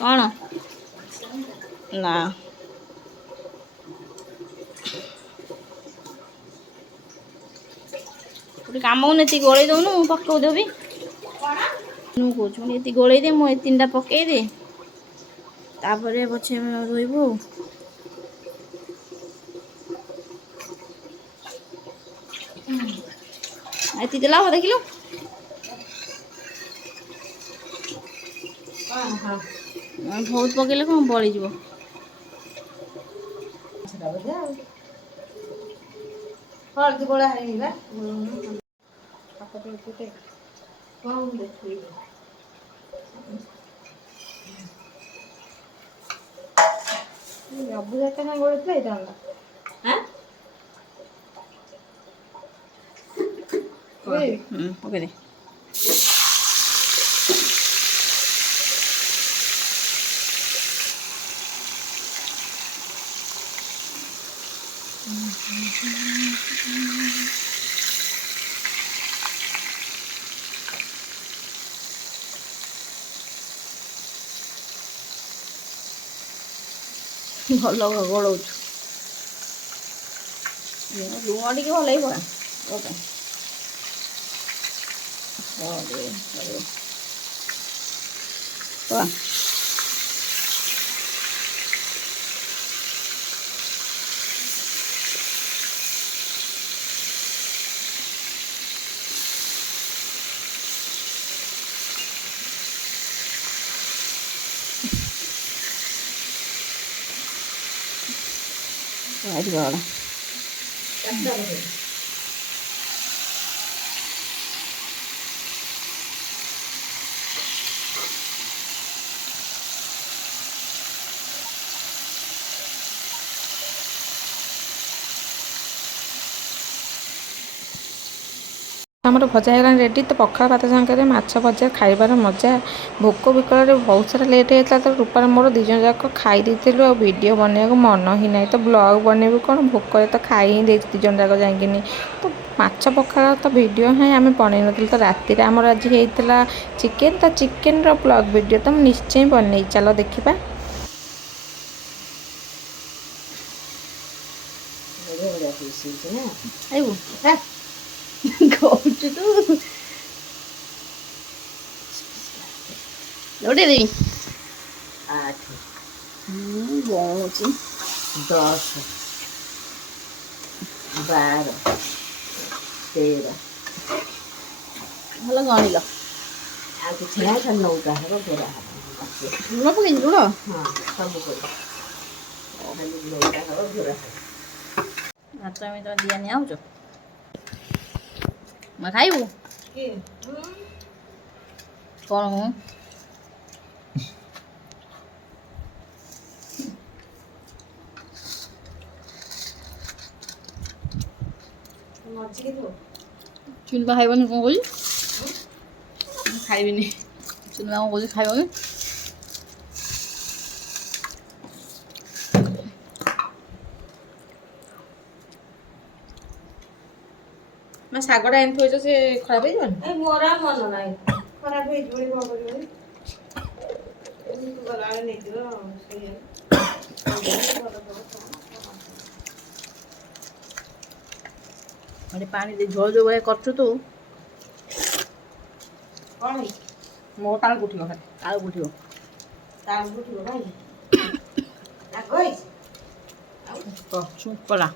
କ'ଣ ନା ଗୋଟେ କାମ କରୁନୁ, ଏତିକି ଗୋଳେଇ ଦେଉନୁ, ମୁଁ ପକେଇ ଦେବି। ମୁଁ କହୁଛୁ ମୁଁ ଏତିକି ଗୋଳେଇ ଦେ, ମୁଁ ଏ 3ଟା ପକେଇଦେ, ତାପରେ ପଛେ ଧୋଇବୁ ଆଉ। ଏତିକି ଦେଲା ହବ, ଦେଖିଲୁ। ବହୁତ ପକେଇଲେ କ'ଣ ବଳିଯିବ। ହଳଦୀ ଗୋଳା ହେଇନି ବା। ସବୁ ଯାକ ନା ଗୋଳେଇଥିଲେ ହେଇଥାନ୍ତା। ପକେଇ ଦେ। ଭଲ ଗୋଳଉଛୁ। ଲୁଣ ଟିକେ ଭଲ ହେଇ ପକା। ଆମର ଭଜା ହେଇଗଲାଣି ରେଡ଼ି। ତ ପଖାଳ ଭାତ ସାଙ୍ଗରେ ମାଛ ଭଜା ଖାଇବାର ମଜା। ଭୋକ ବିକଳରେ ବହୁତ ସାରା ଲେଟ୍ ହେଇଥିଲା। ତ ରୂପାର ମୋର 2 ଜଣ ଯାକ ଖାଇ ଦେଇଥିଲୁ। ଆଉ ଭିଡ଼ିଓ ବନେଇବାକୁ ମନ ହିଁ ନାହିଁ। ତ ବ୍ଲଗ୍ ବନେଇବୁ କ'ଣ, ଭୋକରେ ତ ଖାଇ ହିଁ ଦେଇଛୁ 2 ଜଣ ଯାକ ଯାଇକିନି। ତ ମାଛ ପଖାଳ ତ ଭିଡ଼ିଓ ହିଁ ଆମେ ବନେଇ ନଥିଲୁ। ତ ରାତିରେ ଆମର ଆଜି ହେଇଥିଲା ଚିକେନ୍। ତ ଚିକେନ୍ର ବ୍ଲଗ୍ ଭିଡ଼ିଓ ତ ମୁଁ ନିଶ୍ଚୟ ବନେଇ, ଚାଲ ଦେଖିବା। କହୁଛୁ ତୁ ଲଉଟେଇ ଦେବି। 8 ଗଣୁଛି 10 12 13 ଭଲ ଗଣିଲ। ଆଉ କିଛି ନାହିଁ। ଖାଲି ନୌକା ହେବ ଘୋରା ହେବ। ଲୁଣ ପକେଇଛି, ଲୁଣ ହଁ ସବୁ ଖାଲି ନୌକା ହେବ ଘୋରା ହେବ। ଭାତ ଆମେ ତମେ ଦିଆ ନିଆ ହଉଛ। ମା ଖାଇବୁ କ'ଣ? ମୁଁ ଚୁନବା ଖାଇବନି, କ'ଣ କହୁଛି? ଖାଇବିନି। ଚୁନବା କ'ଣ କହୁଛି ଖାଇବନି? ମା ଶାଗଟା ଏମିତି ଥୋଇଛ, ସେ ଖରାପ ହେଇଯିବନି? ମୋର ଆଉ ମନ ନାହିଁ। ଖରାପ ହେଇଯିବନି, କ'ଣ କରିବନି? ଗଲାବେଳେ ନେଇଯିବ। ମାନେ ପାଣି ଦେଇ ଝୋଳ ଯୋଉ ଭଳିଆ କରୁଛୁ ତୁ, କ'ଣ ହେଇଛି? ମୋ ତାଳକୁ ଉଠିବ, ଖାଲି ଆଳୁ ଉଠିବ। ତାଳକୁ ଉଠିବ କାହିଁକି? ରାଗ ହେଇଛି? ଚୁପଲା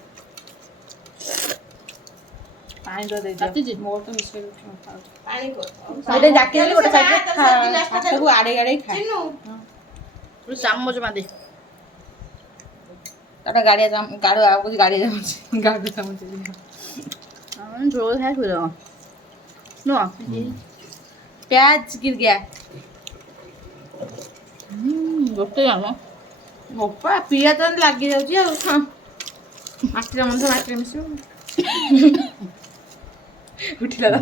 ପାଣି ତ କାଟିଛି। ମୋର ତ ମିଶେଇ ପାଣି ଜାକିଦେଲି ଗୋଟେ ସାଇଡରେ ଆଡ଼େଇ ଆଡ଼େଇ ଖାଏ। ଗୋଟେ ଚାମଚ ବାନ୍ଧେ। ତାଟା ଗାଡ଼ିଆ ଗାଡ଼ୁ ଆଉ କିଛି ଗାଡ଼ିଆ ଚାମଚ ଗାଡ଼ୁ ଚାମଚ ଝୋଳ ଖାଇ ଖୁଦ ନୁହଁ। प्याज गिर गया। ଗୋଟେ ଜାମ ମୋପା ପିଆଜ ଲାଗି ଯାଉଛି ଆଉ। ହଁ ମାଟିରେ ମନ୍ଧ ମାଟିରେ ମିଶିବ। ଉଠିଲା ତ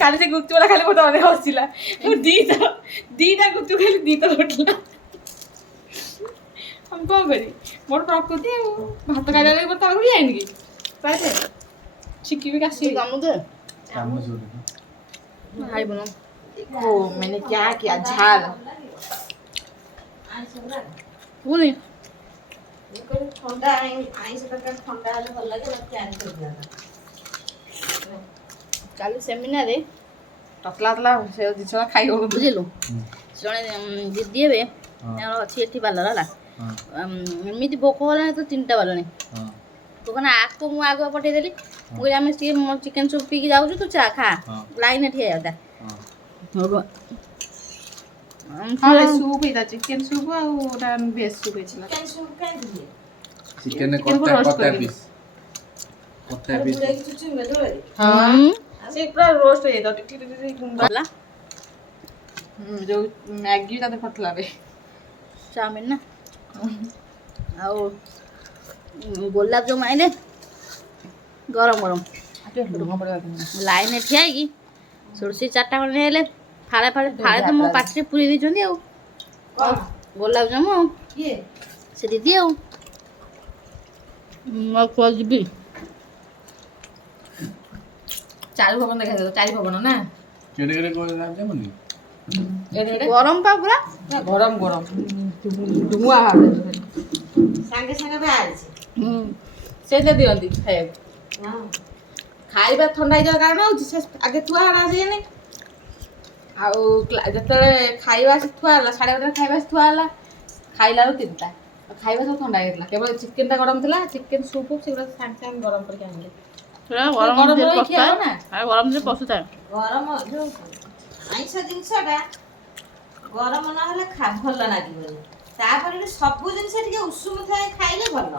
କାଲି ସେ ଗୁପଚୁପ ବାଲା ଖାଲି ମତେ ଅନେକ ହସିଲା। ମୁଁ ଦିଟା ଗୁପଚୁପ ଖାଇଲି, ଦିଟା ଉଠିଲା। ଆମେ କ'ଣ କରି, ମୋର ପ୍ରକୃତି ଆଉ। ଭାତ ଖାଇଲା ବେଳେ ମୋର ତଳକୁ ଯାଇନି କି ପ୍ରାୟ छिकी काशी ଖାଇବୁନୁ। देखो मैंने क्या किया झाल ପୁଣି ଥଣ୍ଡା ଆଇଁଷ ତରକାରୀ ଥଣ୍ଡା ହେଲେ ଭଲ ଲାଗେ ମତେ ଆଣି କରିଦିଅନ୍ତା। କାଲି ସେମିନାରରେ ତତଲା ତତଲା ସେ ଜିନିଷ ଖାଇ ହବ ବୁଝିଲୁ ଜଣେ ଦିଦି ହେବେ ତାଙ୍କର ଅଛି ଏଠି ବାଲର ହେଲା ଏମିତି ଭୋକ ହେଲାଣି ତ 3ଟା ବାଲାଣି ତୁ କଣ ଆକୁ ମୁଁ ଆଗୁଆ ପଠେଇଦେଲି ମୁଁ କହିଲି ଆମେ ସିଏ ଚିକେନ ସୁପ୍ ପିଇକି ଯାଉଛୁ ତୁ ଚା ଖା ଲାଇନରେ ଠିଆ ହେଇଥା ସୁପ୍ ହେଇଥିଲା ଚିକେନ ସୁପ୍ ଆଉ ଗୋଟେ ଭେଜ୍ ସୁପ୍ ହେଇଥିଲା। ଚିକେନ କଟା ପିସ୍ ସେ ପୁରା ରୋଷ୍ଟ ହେଇଯାଇଥିଲା ଟିକେ ଟିକେ ଗୁଣ୍ଡ ହେଲା ଯୋଉ ମ୍ୟାଗି ତା ଦେହରେ ପଡିଥିଲା ବେ ଚାଉମିନ ନା ଆଉ ଗୋଲାପ ଜାମୁ ଆଇଲେ ଗରମ ଗରମ ଲାଇନରେ ଠିଆ ହେଇକି ସେଠୁ ସେ 4ଟା ଖଣ୍ଡେ ହେଲେ ଫାଳେ ତ ମୋ ପାଟିରେ ପୁରେଇ ଦେଇଛନ୍ତି ଆଉ ଗୋଲାପ ଜାମୁ ଆଉ କିଏ ସେ ଦିଦି ଆଉ ମୁଁ କୁଆ ଯିବି ଚାରୁ ଭବନ ଦେଖାଯାଉ ଚାରି ଭବନ ନା କେଡେ କେଡେ କରି ଜାଣିଛନି ଗରମ ପା ପୁରା ଗରମ ଗରମ ଧୂଆଁ ବାହାରୁଛି ସାଙ୍ଗେ ସାଙ୍ଗେ ବାହାରିଛି। ସେଇଟା ଦିଅନ୍ତି ଖାଇବାକୁ ହଁ ଖାଇବା ଥଣ୍ଡା ହେଇଯିବାର କାରଣ ହେଉଛି ସେ ଆଗେ ଥୁଆ ହେଲା ଆସିନି ଆଉ ଯେତେବେଳେ ଖାଇବା ଆସି ଥୁଆ ହେଲା 11:30 ଖାଇବା ଆସି ଥୁଆ ହେଲା ଖାଇଲା ବେଳକୁ 3ଟା ଖାଇବା ସବୁ ଥଣ୍ଡା ହେଇଯାଇଥିଲା କେବଳ ଚିକେନଟା ଗରମ ଥିଲା ଚିକେନ ସୁପ୍ ସେଗୁଡ଼ା ସାଙ୍ଗେ ସାଙ୍ଗେ ଗରମ କରିକି ଆଣିଲେ ଗରମ ରହି ଖିଆ ହବ ନା ଗରମ ଦିନ ପଶୁଥାଏ ଗରମ ଯୋଉ ଆଇଁଷ ଜିନିଷଟା ଗରମ ନହେଲେ ଭଲ ଲାଗିବନି ତାପରେ ବି ସବୁ ଜିନିଷ ଟିକେ ଉଷୁମ ଥାଏ ଖାଇଲେ ଭଲ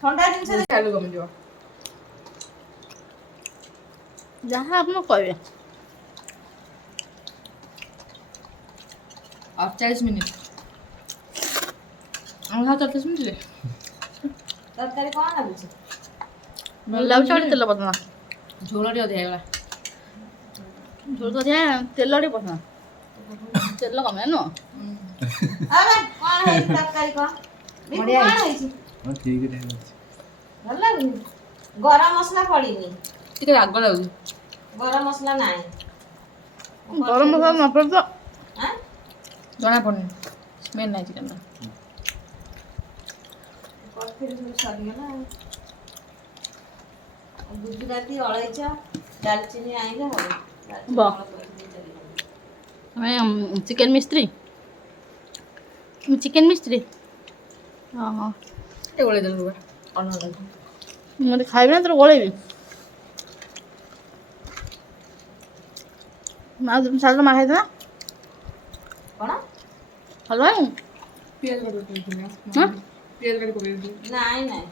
ଥଣ୍ଡା ଜିନିଷ ଚାଲୁ କମିଯିବ ଯାହା ଆପଣ କହିବେ 48 ମିନିଟ୍ ଆମର 44 ମିନିଟ୍ରେ ତରକାରୀ କଣ ଲାଗୁଛି ଭଲ ଲାଗୁଛି ଗୋଟେ ତେଲ ପସନ୍ଦ ଝୋଳ ଟିକେ ଅଧିକା ହେଇଗଲା ଝୋଳ ତ ଅଧିକା ତେଲ ଟିକେ ପସନ୍ଦ ତେଲ କମେ ନୁହଁ ଆରେ କଣ ହେଇଛି ତରକାରୀ କଣ ବିକୁ କଣ ହେଇଛି ଠିକ ଅଛି ଭଲ ଲାଗୁନି ଗରମ ମସଲା ପଡିନି ଟିକେ ରାଗ ଲାଗୁଛି ଗରମ ମସଲା ନାହିଁ ଗରମ ମସଲା ନ ପଡେ ତ ଆଁ ଜଣା ପଡୁନି ସ୍ମେଲ୍ ନାହିଁ ଚିକେନଟା କରିଥିଲି ସବୁ ସରିଗଲା ଆଉ ଗୁଜୁରାତି ଅଳେଇଚ ଡାଲଚିନି ଆଇଲେ ହବ ବ ଆମେ ଚିକେନ ମିସ୍ତ୍ରୀ ଚିକେନ ମିସ୍ତ୍ରୀ ହଁ ଟିକେ ଗୋଳେଇ ଦେଲୁ ଅନ୍ନ ଦେଲୁ ମୁଁ ଯଦି ଖାଇବି ନା ତୋର ଗୋଳେଇବି ମା ସାଲ ମା ଖାଇଦେଲା କଣ ଭଲ ଭାଇ ପିଆଜ କାଟି ପକେଇଥିଲି ହଁ ପିଆଜ କାଟି ପକେଇଥିଲି ନାଇଁ ନାଇଁ